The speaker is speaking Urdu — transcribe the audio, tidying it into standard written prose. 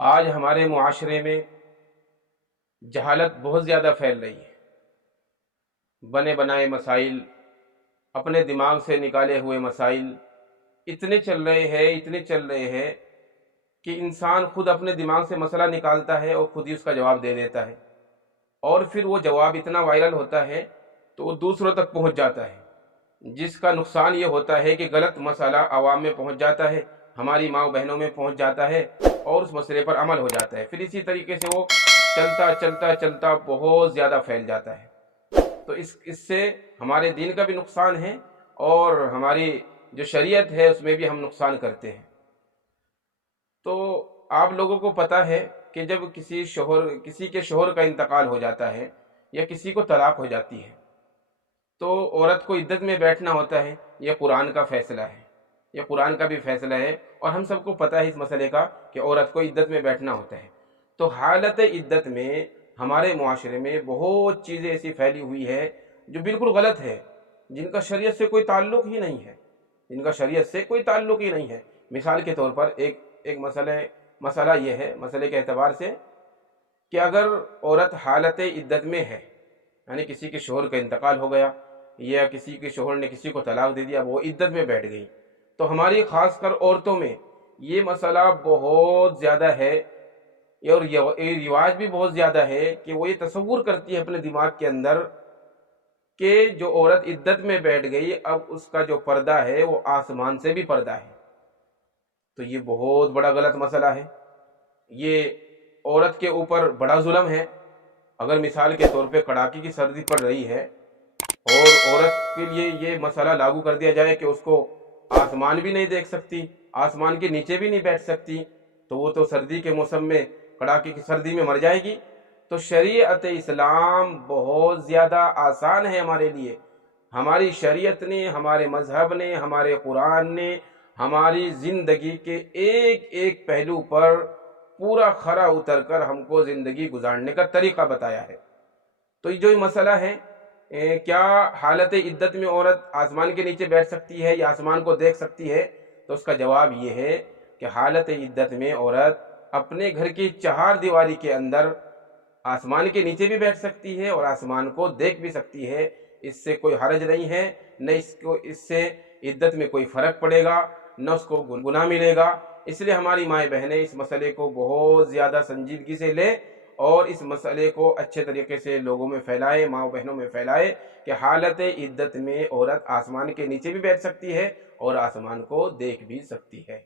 آج ہمارے معاشرے میں جہالت بہت زیادہ پھیل رہی ہے۔ بنے بنائے مسائل، اپنے دماغ سے نکالے ہوئے مسائل اتنے چل رہے ہیں کہ انسان خود اپنے دماغ سے مسئلہ نکالتا ہے اور خود ہی اس کا جواب دے دیتا ہے، اور پھر وہ جواب اتنا وائرل ہوتا ہے تو وہ دوسروں تک پہنچ جاتا ہے، جس کا نقصان یہ ہوتا ہے کہ غلط مسئلہ عوام میں پہنچ جاتا ہے، ہماری ماں بہنوں میں پہنچ جاتا ہے اور اس مسئلے پر عمل ہو جاتا ہے۔ پھر اسی طریقے سے وہ چلتا چلتا چلتا بہت زیادہ پھیل جاتا ہے۔ تو اس سے ہمارے دین کا بھی نقصان ہے اور ہماری جو شریعت ہے اس میں بھی ہم نقصان کرتے ہیں۔ تو آپ لوگوں کو پتہ ہے کہ جب کسی کے شوہر کا انتقال ہو جاتا ہے یا کسی کو طلاق ہو جاتی ہے تو عورت کو عدت میں بیٹھنا ہوتا ہے۔ یہ قرآن کا فیصلہ ہے، یہ قرآن کا بھی فیصلہ ہے، اور ہم سب کو پتہ ہے اس مسئلے کا کہ عورت کو عدت میں بیٹھنا ہوتا ہے۔ تو حالت عدت میں ہمارے معاشرے میں بہت چیزیں ایسی پھیلی ہوئی ہے جو بالکل غلط ہے، جن کا شریعت سے کوئی تعلق ہی نہیں ہے، مثال کے طور پر ایک مسئلہ یہ ہے، مسئلے کے اعتبار سے، کہ اگر عورت حالت عدت میں ہے، یعنی کسی کے شوہر کا انتقال ہو گیا یا کسی کے شوہر نے کسی کو طلاق دے دیا، وہ عدت میں بیٹھ گئی، تو ہماری خاص کر عورتوں میں یہ مسئلہ بہت زیادہ ہے، اور یہ رواج بھی بہت زیادہ ہے کہ وہ یہ تصور کرتی ہے اپنے دماغ کے اندر کہ جو عورت عدت میں بیٹھ گئی اب اس کا جو پردہ ہے وہ آسمان سے بھی پردہ ہے۔ تو یہ بہت بڑا غلط مسئلہ ہے، یہ عورت کے اوپر بڑا ظلم ہے۔ اگر مثال کے طور پہ کڑاکی کی سردی پڑ رہی ہے اور عورت کے لیے یہ مسئلہ لاگو کر دیا جائے کہ اس کو آسمان بھی نہیں دیکھ سکتی، آسمان کے نیچے بھی نہیں بیٹھ سکتی، تو وہ تو سردی کے موسم میں کڑاکی کی سردی میں مر جائے گی۔ تو شریعت اسلام بہت زیادہ آسان ہے ہمارے لیے۔ ہماری شریعت نے، ہمارے مذہب نے، ہمارے قرآن نے ہماری زندگی کے ایک ایک پہلو پر پورا کھرا اتر کر ہم کو زندگی گزارنے کا طریقہ بتایا ہے۔ تو یہ جو مسئلہ ہے، کیا حالت عدت میں عورت آسمان کے نیچے بیٹھ سکتی ہے یا آسمان کو دیکھ سکتی ہے؟ تو اس کا جواب یہ ہے کہ حالت عدت میں عورت اپنے گھر کی چہار دیواری کے اندر آسمان کے نیچے بھی بیٹھ سکتی ہے اور آسمان کو دیکھ بھی سکتی ہے۔ اس سے کوئی حرج نہیں ہے، نہ اس سے عدت میں کوئی فرق پڑے گا، نہ اس کو گناہ ملے گا۔ اس لیے ہماری مائیں بہنیں اس مسئلے کو بہت زیادہ سنجیدگی سے لیں اور اس مسئلے کو اچھے طریقے سے لوگوں میں پھیلائے، ماں بہنوں میں پھیلائے کہ حالت عدت میں عورت آسمان کے نیچے بھی بیٹھ سکتی ہے اور آسمان کو دیکھ بھی سکتی ہے۔